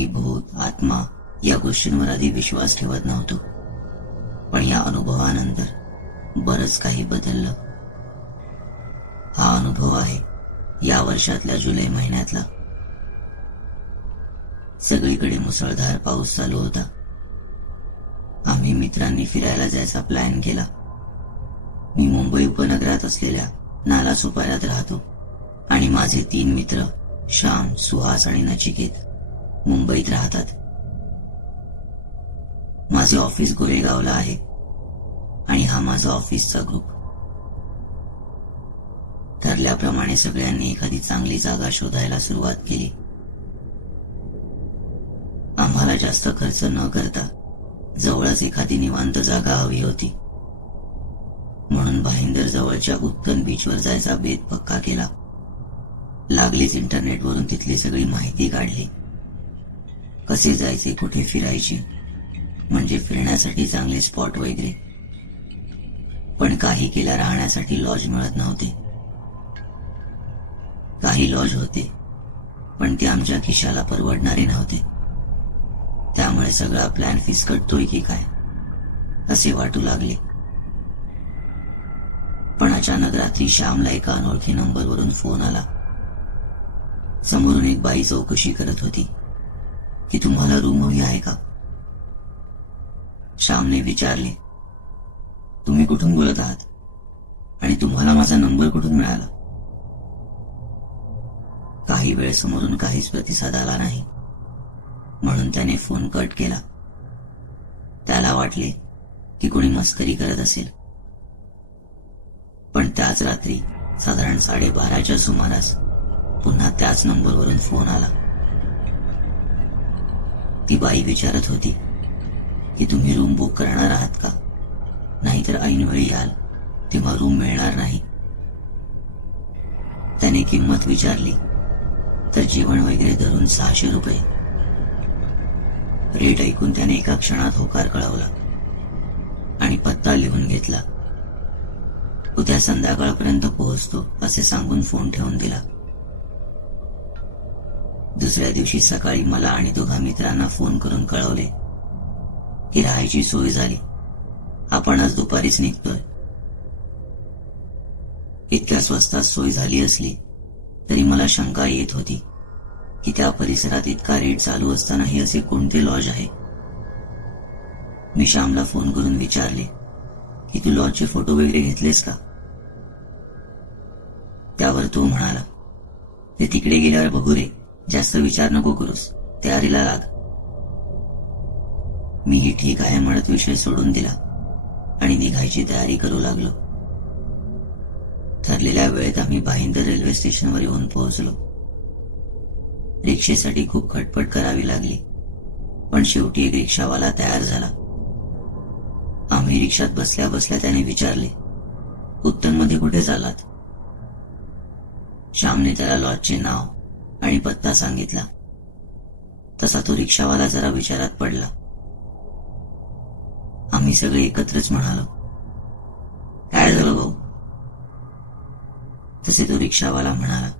मी भूत आत्मा या गोष्टींवर आधी विश्वास ठेवत नव्हतो, पण या अनुभवानंतर बरंच काही बदललं. हा अनुभव आहे या वर्षातल्या जुलै महिन्यातला. सगळीकडे मुसळधार पाऊस चालू होता. आम्ही मित्रांनी फिरायला जायचा प्लॅन केला. मी मुंबई उपनगरात असलेल्या नालासोपाऱ्यात राहतो आणि माझे 3 मित्र श्याम, सुहास आणि नचिकेत मुंबईत राहतात. माझे ऑफिस गोरेगावला आहे आणि हा माझा ऑफिसचा ग्रुप. ठरल्याप्रमाणे सगळ्यांनी एखादी चांगली जागा शोधायला सुरुवात केली. आम्हाला जास्त खर्च न करता जवळच एखादी निवांत जागा हवी होती, म्हणून भाईंदर जवळच्या उत्तन बीचवर जायचा बेत पक्का केला. लागलीच इंटरनेटवरून तिथली सगळी माहिती काढली. कसे जायचे, कुठे फिरायचे, म्हणजे फिरण्यासाठी चांगले स्पॉट वगैरे. पण काही केल्या राहण्यासाठी लॉज मिळत नव्हते. काही लॉज होते, पण ते आमच्या खिशाला परवडणारे नव्हते. त्यामुळे सगळा प्लॅन फिसकटतोय की काय असे वाटू लागले. पण अचानक रात्री श्यामला एका अनोळखी नंबरवरून फोन आला. समोरून एक बाई चौकशी करत होती की तुम्हाला रूम हवी आहे का. श्यामने विचारले, तुम्ही कुठून बोलत आहात आणि तुम्हाला माझा नंबर कुठून मिळाला. काही वेळ समोरून काहीच प्रतिसाद आला नाही, म्हणून त्याने फोन कट केला. त्याला वाटले की कोणी मस्करी करत असेल. पण त्याच रात्री साधारण 12:30च्या सुमारास पुन्हा त्याच नंबरवरून फोन आला. ती बाई विचारत होती की तुम्ही रूम बुक करणार आहात का, नाहीतर ऐनवेळी याल तेव्हा रूम मिळणार नाही. त्याने किंमत विचारली तर जेवण वगैरे धरून 600 रुपये. रेट ऐकून त्याने एका क्षणात होकार कळवला आणि पत्ता लिहून घेतला. उद्या संध्याकाळपर्यंत पोहोचतो असे सांगून फोन ठेवून दिला. दुसऱ्या दिवशी सकाळी मला आणि 2 मित्रांना फोन करून कळवले की राहायची सोय झाली, आपण आज दुपारीच निघतोय. इतक्या स्वस्तात सोय झाली असली तरी मला शंका येत होती की त्या परिसरात इतका रेट चालू असतानाही असे कोणते लॉज आहे. मी श्यामला फोन करून विचारले की तू लॉजचे फोटो वगैरे घेतलेस का. त्यावर तो म्हणाला, ते तिकडे गेल्यावर बघू रे, जास्त विचार नको करूस, तयारीला लाग. मीही ठीक आहे म्हणत विषय सोडून दिला आणि निघायची तयारी करू लागलो. ठरलेल्या वेळेत आम्ही भाईंदर रेल्वे स्टेशनवर येऊन पोहोचलो. रिक्षेसाठी खूप खटपट करावी लागली, पण शेवटी एक रिक्षावाला तयार झाला. आम्ही रिक्षात बसल्या बसल्या त्याने विचारले, उत्तनमध्ये कुठे चालात. श्यामने त्याला लॉजचे नाव आणि पत्ता सांगितला. तसा तो रिक्षावाला जरा विचारात पडला. आम्ही सगळे एकत्रच म्हणालो, काय झालं भाऊ. तसे तो रिक्षावाला म्हणाला,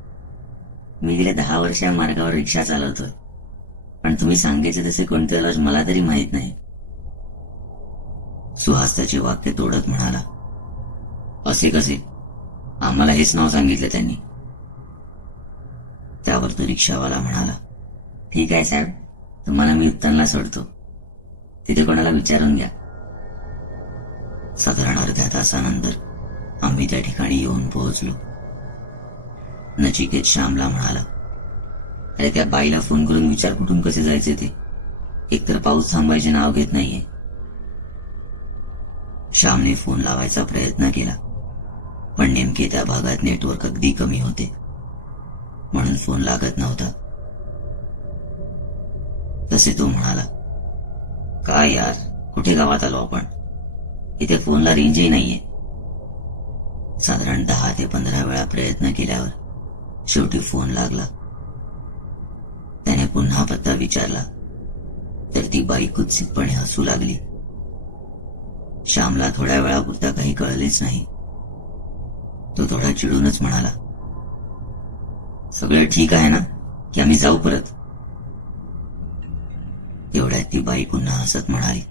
मी गेल्या 10 वर्ष या मार्गावर रिक्षा चालवतोय, पण तुम्ही सांगितले तसे कोणते लॉज मला तरी माहित नाही. सुहास त्याचे वाक्य तोडत म्हणाला, असे कसे, आम्हाला हेच नाव सांगितले त्यांनी. त्यावर तो रिक्षावाला म्हणाला, ठीक आहे साहेब, तुम्हाला मी उत्तनला सोडतो, तिथे कोणाला विचारून घ्या. साधारण अर्ध्या तासानंतर आम्ही त्या ठिकाणी येऊन पोहोचलो. नचिकेत श्यामला म्हणाला, अरे त्या बाईला फोन करून विचार कुठून कसे जायचे ते, एकतर पाऊस थांबायचे नाव घेत नाहीये. श्यामने फोन लावायचा प्रयत्न केला, पण नेमके त्या भागात नेटवर्क अगदी कमी होते, म्हणून फोन लागत नव्हता. तसे तो म्हणाला, काय यार, कुठे गावात आलो आपण, इथे फोनला रेंजही नाहीये. साधारण 10 ते 15 वेळा प्रयत्न केल्यावर शेवटी फोन लागला. त्याने पुन्हा पत्ता विचारला तर ती बाई कुत्सितपणे हसू लागली. श्यामला थोड्या वेळापुरता काही कळलेच नाही. तो थोडा चिडूनच म्हणाला, सगळं ठीक आहे ना, की आम्ही जाऊ परत. तेवढ्यात ती बाई पुन्हा हसत म्हणाली,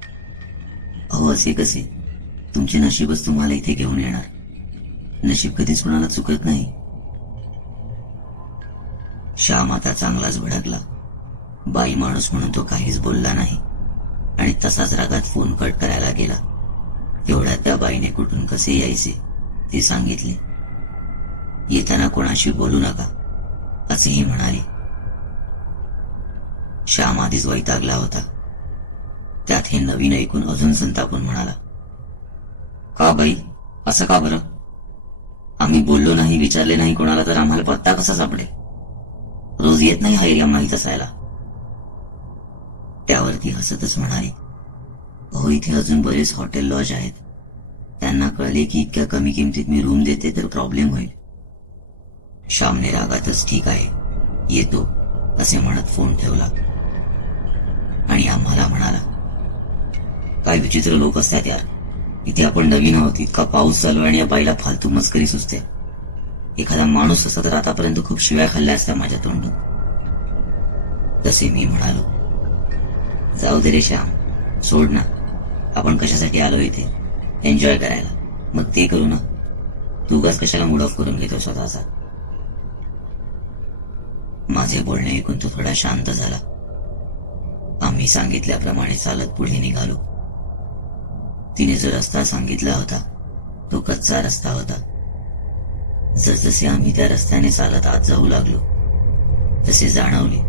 अहो असे कसे, तुमचे नशीबच तुम्हाला इथे घेऊन येणार. नशीब कधीच कोणाला चुकत नाही. श्याम आता चांगलाच भडकला. बाई माणूस म्हणून तो काहीच बोलला नाही आणि तसाच रागात फोन कट करायला गेला. तेवढ्यात त्या बाईने कुठून कसे यायचे ते सांगितले. येताना कोणाशी बोलू नका असेही म्हणाले. श्याम आधीच वैतागला होता. त्यात हे नवीन ऐकून अजून संतापून म्हणाला, का बाई, असं का बरं? आम्ही बोललो नाही, विचारले नाही कोणाला तर आम्हाला पत्ता कसा सापडेल? रोज येत नाही हा एरिया माहीत असायला. त्यावरती हसतच म्हणाली, हो इथे अजून बरेच हॉटेल लॉज आहेत. त्यांना कळले की इतक्या कमी किमतीत मी रूम देते तर प्रॉब्लेम होईल. श्यामने रागातच ठीक आहे येतो असे म्हणत फोन ठेवला आणि आम्हाला म्हणाला, काय विचित्र लोक असतात यार. इथे आपण नवीन आहोत, इतका पाऊस चालू आणि या बाईला फालतू मस्करी सुचते. एखादा माणूस असता तर आतापर्यंत खूप शिव्या खाल्ल्या असत्या माझ्या तोंडून. तसे मी म्हणालो, जाऊ दे रे श्याम, सोड ना. आपण कशासाठी आलो इथे? एन्जॉय करायला. मग ते करू ना. तू उगाच कशाला मूड ऑफ करून घेतो स्वतःचा. माझे बोलणे ऐकून तो थोडा शांत झाला. आम्ही सांगितल्याप्रमाणे चालत पुढे निघालो. तिने जो रस्ता सांगितला होता तो कच्चा रस्ता होता. जसजसे आम्ही त्या रस्त्याने चालत आत जाऊ लागलो तसे जाणवले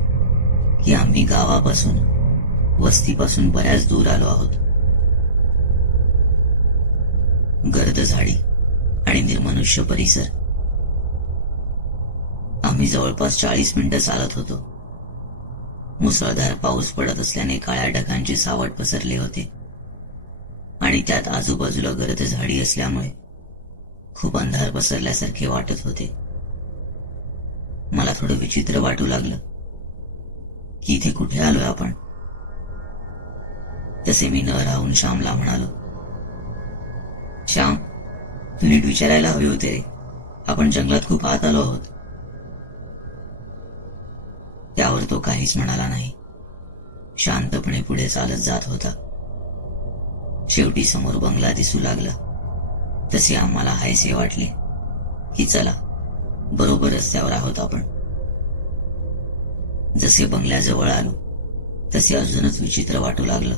की आम्ही गावापासून, वस्तीपासून बऱ्याच दूर आलो आहोत. गर्द झाडी आणि निर्मनुष्य परिसर. आम्ही जवळपास 40 मिनिटं चालत होतो. मुसळधार पाऊस पडत असल्याने काळ्या ढगांचे सावट पसरले होते आणि त्यात आजूबाजूला गर्द झाडी असल्यामुळे खूप अंधार पसरल्यासारखे वाटत होते. मला थोडं विचित्र वाटू लागलं की इथे कुठे आलोय आपण. तसे मी न राहून श्यामला म्हणालो, श्याम, तू नीट विचारायला हवे होते रे. आपण जंगलात खूप आत आलो आहोत. त्यावर तो काहीच म्हणाला नाही. शांतपणे पुढे चालत जात होता. शेवटी समोर बंगला दिसू लागला. तसे आम्हाला हायसे वाटले की चला, बरोबर रस्त्यावर आहोत आपण. जसे बंगल्याजवळ आलो तसे अजूनच विचित्र वाटू लागलं.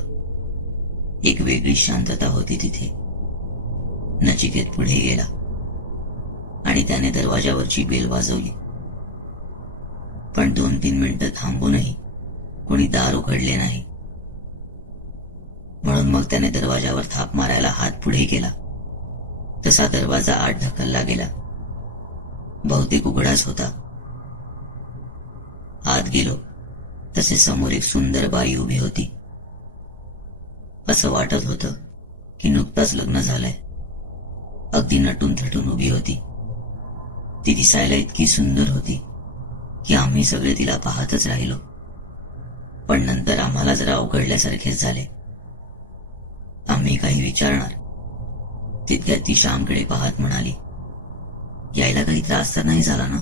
एक वेगळी शांतता होती तिथे. नचिकेत पुढे गेला आणि त्याने दरवाजावरची बेल वाजवली. पण 2-3 मिनिटं थांबूनही कोणी दार उघडले नाही. म्हणून मग त्याने दरवाजावर थाप मारायला हात पुढे केला. तसा दरवाजा आत ढकलला गेला. बहुतेक उघडाच होता. आत गेलो तसे समोर एक सुंदर बाई उभी होती. असं वाटत होतं की नुकताच लग्न झालंय. अगदी नटून थटून उभी होती. ती दिसायला इतकी सुंदर होती की आम्ही सगळे तिला पाहतच राहिलो. पण नंतर आम्हाला जरा अवघडल्यासारखेच झाले. आम्ही काही विचारणार तितक्यात ती श्यामकडे पाहत म्हणाली, यायला काही त्रास तर नाही झाला ना?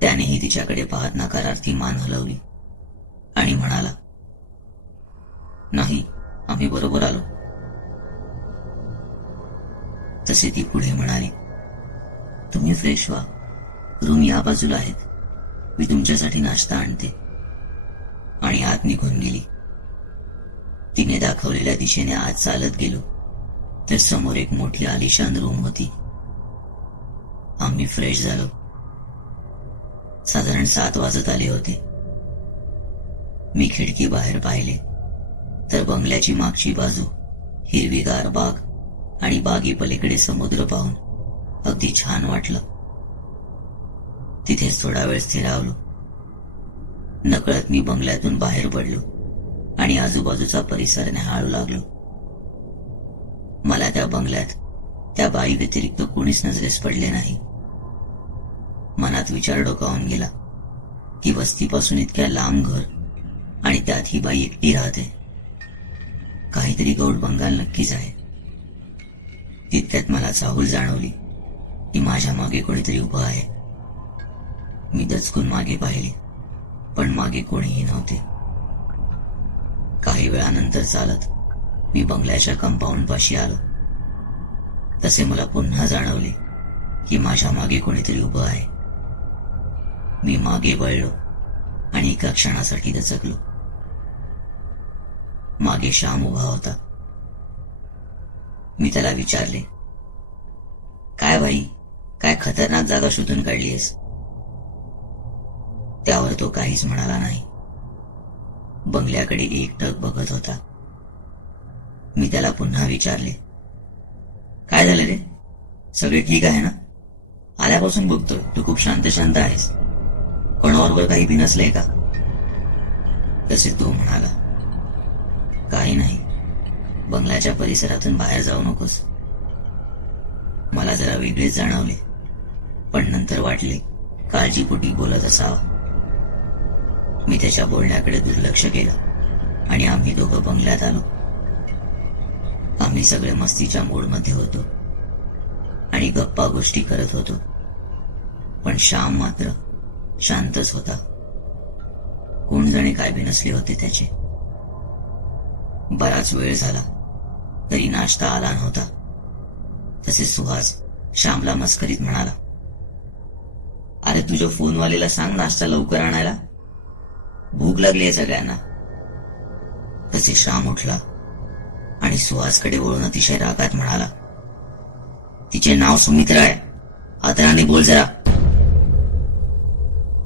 त्यानेही तिच्याकडे पाहत नकारार्थी मान हलवली आणि म्हणाला, नाही, आम्ही बरोबर आलो. तसे ती पुढे म्हणाली, तुम्ही फ्रेश व्हा, रूम या बाजूला आहेत, मी तुमच्यासाठी नाश्ता आणते. आणि आत निघून गेली. तिने दाखवलेल्या दिशेने आत चालत गेलो तर समोर एक मोठी आलिशान रूम होती. आम्ही फ्रेश झालो. साधारण 7 वाजत आले होते. मी खिडकी बाहेर पाहिले तर बंगल्याची मागची बाजू, हिरवीगार बाग आणि बागी पलीकडे समुद्र पाहून अगदी छान वाटलं. तिथेच थोडा वेळ स्थिरावलो. नकळत मी बंगल्यातून बाहेर पडलो आणि आजूबाजूचा परिसर न्याहाळू लागलो. मला त्या बंगल्यात त्या बाई व्यतिरिक्त कोणीच नजरेस पडले नाही. मनात विचार डोकावून गेला की वस्तीपासून इतक्या लांब घर आणि त्यात ही बाई एकटी राहते. काहीतरी गौड बंगाल नक्कीच आहे. तितक्यात मला चाहूल जाणवली की माझ्या मागे कोणीतरी उभं आहे. मी दचकून मागे पाहिले पण मागे कोणीही नव्हते. काही वेळानंतर चालत मी बंगल्याच्या कंपाऊंड पाशी आलो. तसे मला पुन्हा जाणवले की माझ्या मागे कोणीतरी उभं आहे. मी मागे वळलो आणि एका क्षणासाठी दचकलो. मागे श्याम उभा होता. मी त्याला विचारले, काय भाई, काय खतरनाक जागा शोधून काढलीयस? त्यावर तो काहीच म्हणाला नाही. बंगल्याकडे एकटक बघत होता. मी त्याला पुन्हा विचारले, काय झालं रे? सगळे ठीक आहे ना? आल्यापासून बघतोय तू खूप शांत शांत आहेस. कोणाबरोबर काही बिनसलंय का? तसे तो म्हणाला, काही नाही, बंगल्याच्या परिसरातून बाहेर जाऊ नकोस. मला जरा वेगळेच जाणवले, पण नंतर वाटले काळजीपोटी बोलत असावा. मी त्याच्या बोलण्याकडे दुर्लक्ष केलं आणि आम्ही दोघं बंगल्यात आलो. आम्ही सगळे मस्तीच्या मूडमध्ये होतो आणि गप्पा गोष्टी करत होतो, पण श्याम मात्र शांतच होता. कोण जाणे काय बिनसले होते त्याचे. बराच वेळ झाला तरी नाश्ता आला नव्हता. तसे सुहास श्यामला मस्करीत म्हणाला, अरे तुझ्या फोनवालेला सांग नाश्ता लवकर आणायला, भूक लागली आहे सगळ्यांना. तसे श्याम उठला आणि सुहासकडे वळून अतिशय रागात म्हणाला, तिचे नाव सुमित्रा आहे, आदराने बोल जरा.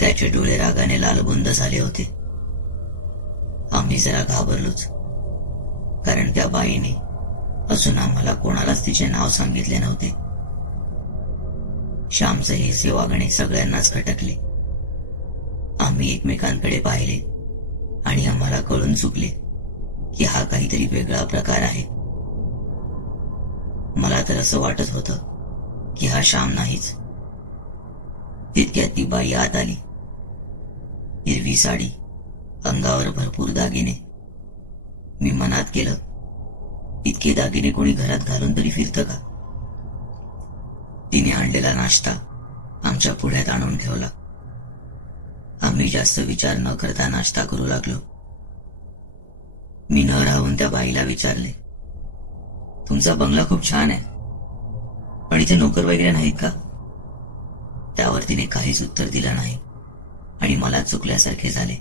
त्याचे डोळे रागाने लालबुंद झाले होते. आम्ही जरा घाबरलोच, कारण त्या बाईने अजून आम्हाला कोणालाच तिचे नाव सांगितले नव्हते. श्यामचे हे वागणे सगळ्यांनाच खटकले. आम्ही एकमेकांकडे पाहिले आणि आम्हाला कळून चुकले की हा काहीतरी वेगळा प्रकार आहे. मला तर असं वाटत होतं की हा श्याम नाहीच. तितक्यात ती बाई आत आली. हिरवी साडी, अंगावर भरपूर दागिने. मी मनात केलं, इतके दागिने कोणी घरात घालून तरी फिरतं का? तिने आणलेला नाश्ता आमच्या पुढ्यात आणून ठेवला. आम्ही जास्त विचार न करता नाश्ता करू लागलो. मी न राहून त्या बाईला विचारले, तुमचा बंगला खूप छान आहे, पण इथे नोकर वगैरे नाहीत का? त्यावर तिने काहीच उत्तर दिलं नाही आणि मला चुकल्यासारखे झाले.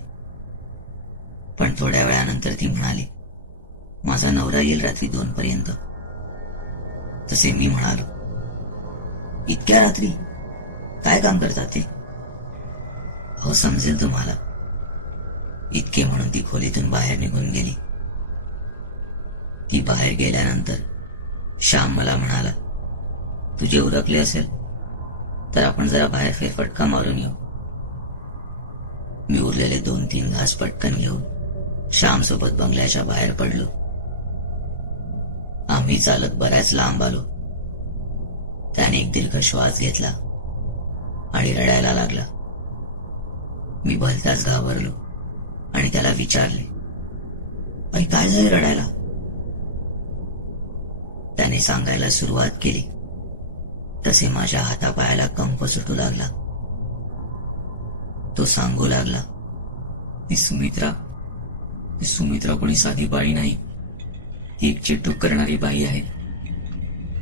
पण थोड्या वेळानंतर ती म्हणाली, माझा नवरा येईल रात्री 2 पर्यंत. तसे मी म्हणालो, इतक्या रात्री काय काम करतात ते? हो समजेल तुम्हाला. इतके म्हणून ती खोलीतून बाहेर निघून गेली. ती बाहेर गेल्यानंतर श्याम मला म्हणाला, तुझे उरकले असेल तर आपण जरा बाहेर फेरफटका मारून येऊ. मी उरलेले 2-3 घास पटकन घेऊन श्याम सोबत बंगल्याच्या बाहेर पडलो. आम्ही चालत बऱ्याच लांब आलो. त्याने एक दीर्घ श्वास घेतला आणि रडायला लागला. मी भलताच घाबरलो आणि त्याला विचारले, अरे काय झालं रडायला? त्याने सांगायला सुरुवात केली तसे माझ्या हातापायाला कंप सुटू लागला. तो सांगू लागला, ती सुमित्रा कोणी साधी बाई नाही, ती एक चिटूक करणारी बाई आहे.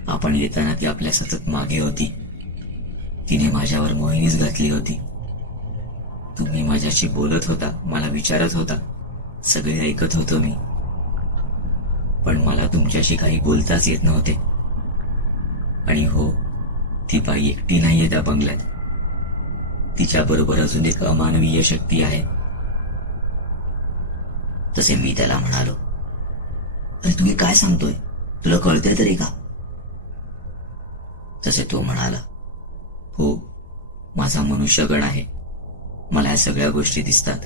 आपण येताना ती आपल्या सतत मागे होती. तिने माझ्यावर मोहिनीच घातली होती. तुम्ही माझ्याशी बोलत होता, मला विचारत होता, सगळे ऐकत होतो मी, पण मला तुमच्याशी काही बोलताच येत नव्हते. आणि हो, ती बाई एकटी नाहीये त्या बंगल्यात. तिच्या बरोबर अजून एक अमानवीय शक्ती आहे. तसे मी त्याला म्हणालो, अरे तुम्ही काय सांगतोय, तुला कळतंय तरी का? तसे तो म्हणाला, हो, माझा मनुष्यगण आहे, मला या सगळ्या गोष्टी दिसतात.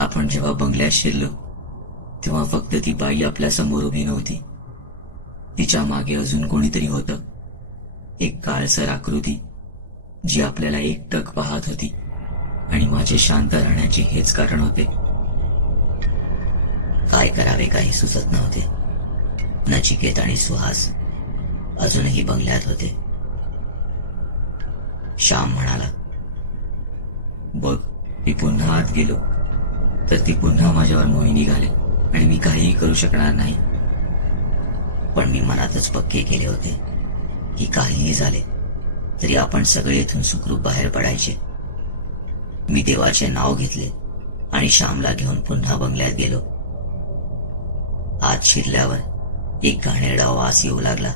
आपण जेव्हा बंगल्यात शिरलो तेव्हा फक्त ती बाई आपल्या समोर उभी नव्हती, तिच्या मागे अजून कोणीतरी होतं. एक काळसर आकृती जी आपल्याला एकटक पाहत होती आणि माझे शांत राहण्याचे हेच कारण होते. काय करावे काही सुचत नव्हते. नचिकेत आणि सुहास अजूनही बंगल्यात होते. श्याम म्हणाला, बघ मी पुन्हा आत गेलो तर ती पुन्हा माझ्यावर मोहिनी घालेल आणि मी काहीही करू शकणार नाही. पण मी मनातच पक्के केले होते की काहीही झाले तरी आपण सगळे इथून सुखरूप बाहेर पडायचे. मी देवाचे नाव घेतले आणि श्यामला घेऊन पुन्हा बंगल्यात गेलो. आत शिरल्यावर एक घाणेरडा वास येऊ लागला,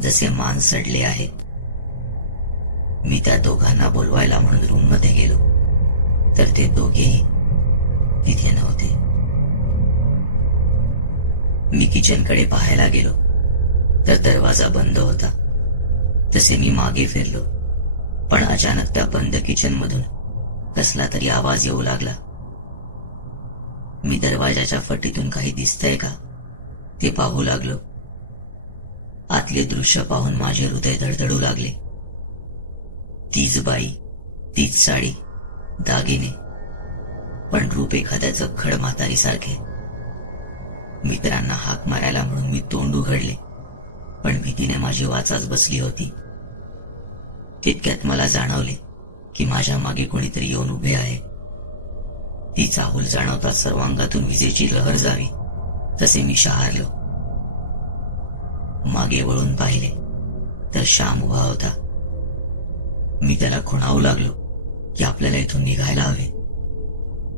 जसे मांस सडले आहे. मी त्या दोघांना बोलवायला म्हणून रूममध्ये गेलो तर ते दोघेही तिथे नव्हते. मी किचनकडे पाहायला गेलो तर दरवाजा बंद होता. तसे मी मागे फिरलो, पण अचानक त्या बंद किचन मधून कसला तरी आवाज येऊ लागला. मी दरवाजाच्या फटीतून काही दिसतंय का ते पाहू लागलो. आतले दृश्य पाहून माझे हृदय धडधडू लागले. तीच बाई, तीच साडी, दागिने, पण रूप एखाद्या जखड म्हातारीसारखे. मित्रांना हाक मारायला म्हणून मी तोंड उघडले, पण भीतीने माझी वाचाच बसली होती. तितक्यात मला जाणवले की माझ्या मागे कोणीतरी येऊन उभे आहे. ती चाहूल जाणवतात सर्वांगातून विजेची लहर जावी तसे मी शहारलो. मागे वळून पाहिले तर श्याम उभा होता. मी त्याला खुणावू लागलो की आपल्याला इथून निघायला हवे,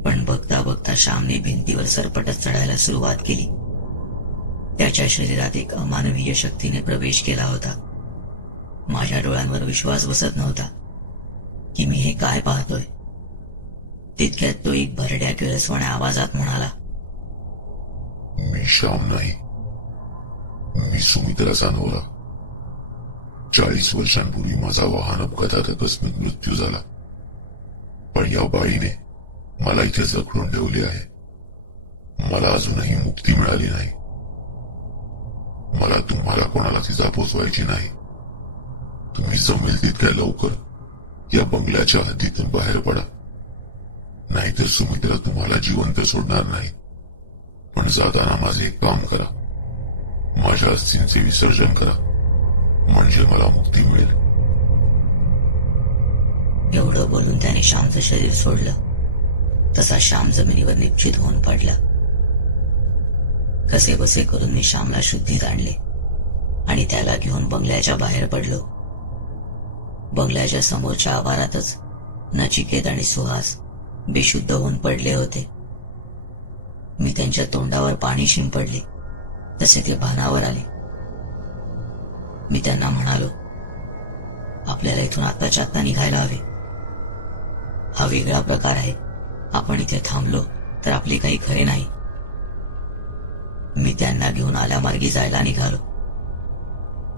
पण बघता बघता श्यामने भिंतीवर सरपटत चढायला सुरुवात केली. त्याच्या शरीरात एक अमानवीय शक्तीने प्रवेश केला होता. माझ्या डोळ्यांवर विश्वास बसत नव्हता की मी हे काय पाहतोय. तितक्यात तो एक भरड्या किळसवाण्या आवाजात म्हणाला, मी श्याम नाही, मी सुमित्राचा नवरा. 40 वर्षांपूर्वी माझा वाहन अपघातात अकस्मात मृत्यू झाला, पण या बाईने मला इथे जखडून ठेवले आहे. मला अजूनही मुक्ती मिळाली नाही. मला तुम्हाला कोणाला तिचा पोचवायची नाही. तुम्ही जमेल तितक्या लवकर या बंगल्याच्या हद्दीतून बाहेर पडा, नाहीतर सुमित्रा तुम्हाला जिवंत सोडणार नाही. पण जाताना माझे एक काम करा, माझ्या अस्थींचे विसर्जन करा, म्हणजे मला मुक्ती मिळेल. एवढं बोलून त्याने श्यामचं शरीर सोडलं. तसा श्याम जमिनीवर निश्चित होऊन पडला. कसे बसे करून मी श्यामला शुद्धीत आणले आणि त्याला घेऊन बंगल्याच्या बाहेर पडलो. बंगल्याच्या समोरच्या आवारातच नचिकेत आणि सुहास बेशुद्ध होऊन पडले होते. मी त्यांच्या तोंडावर पाणी शिंपडले तसे ते भानावर आले. मी त्यांना म्हणालो, आपल्याला इथून आत्ताच्या आत्ता निघायला हवे. हा वेगळा प्रकार आहे. आपण इथे थांबलो तर आपले काही खरे नाही. मी त्यांना घेऊन आल्यामार्गी जायला निघालो,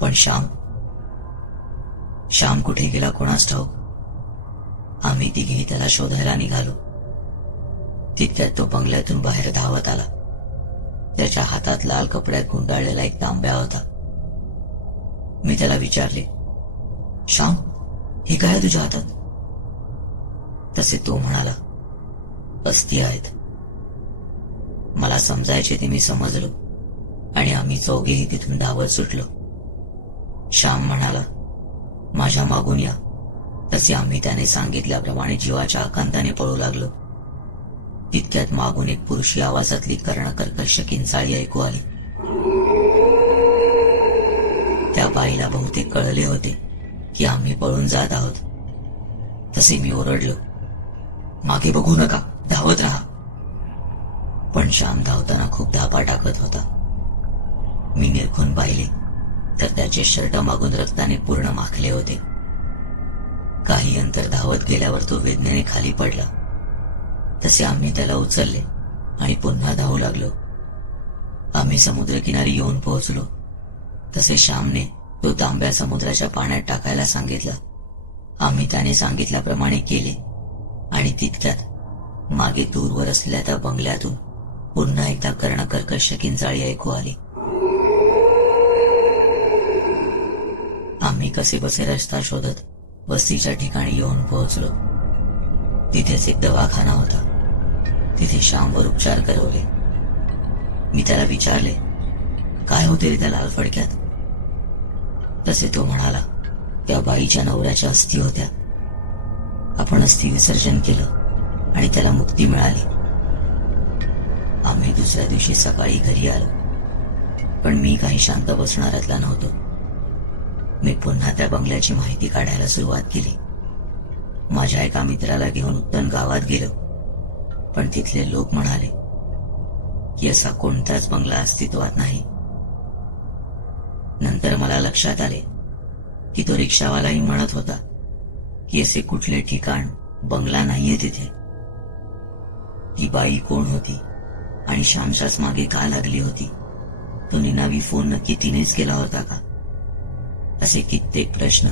पण श्याम कुठे गेला कोणास ठाऊक. आम्ही तिघेही त्याला शोधायला निघालो. तितक्यात तो बंगल्यातून बाहेर धावत आला. त्याच्या हातात लाल कपड्यात गुंडाळलेला एक तांब्या होता. मी त्याला विचारले, श्याम, हे काय तुझ्या हातात? तसे तो म्हणाला, अस्थी आहेत. मला समजायचे ते मी समजलो आणि आम्ही चौघेही तिथून धावत सुटलो. श्याम म्हणाला, माझ्या मागून या. तसे आम्ही त्याने सांगितल्याप्रमाणे जीवाच्या आकांताने पळू लागलो. तितक्यात मागून एक पुरुषी आवाजातली कर्णकर्कश किंचाळी ऐकू आली. त्या बाईला बहुतेक कळले होते की आम्ही पळून जात आहोत. तसे मी ओरडलो, मागे बघू नका, धावत राहा. पण श्याम धावताना खूप धापा टाकत होता. मी निरखून पाहिले तर त्याचे शर्ट मागून रक्ताने पूर्ण माखले होते. काही अंतर धावत गेल्यावर तो वेदनेने खाली पडला. तसे आम्ही त्याला उचलले आणि पुन्हा धावू लागलो. आम्ही समुद्रकिनारी येऊन पोहोचलो. तसे श्यामने तो तांब्या समुद्राच्या पाण्यात टाकायला सांगितला. आम्ही त्याने सांगितल्याप्रमाणे केले आणि तितक्यात मागे दूरवर असलेल्या त्या बंगल्यातून पुन्हा एकदा कर्णकर्कश किंचाळी ऐकू आली. आम्ही कसे बसे रस्ता शोधत वस्तीच्या ठिकाणी येऊन पोहोचलो. तिथेच एक दवाखाना होता. तिथे श्यामवर उपचार करवले. मी त्याला विचारले, काय होते रे त्या लाल फडक्यात? तसे तो म्हणाला, त्या बाईच्या नवऱ्याच्या अस्थी होत्या. आपण अस्थी विसर्जन केलं आणि त्याला मुक्ती मिळाली. आम्ही दुसऱ्या दिवशी सकाळी घरी आलो, पण मी काही शांत बसणाऱ्यातला नव्हतो. मी पुन्हा त्या बंगल्याची माहिती काढायला सुरुवात केली. माझ्या एका मित्राला घेऊन उत्तन गावात गेलो, पण तिथले लोक म्हणाले की असा कोणताच बंगला अस्तित्वात नाही. नंतर मला लक्षात आले की तो रिक्षावालाही म्हणत होता की असे कुठले ठिकाण बंगला नाहीये तिथे. ती बाई कोण होती आणि श्यामच्याच मागे का लागली होती? तो निनावी फोन नक्की तिनेच केला होता का? असे कित्येक प्रश्न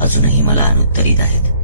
अजूनही मला अनुत्तरित आहेत.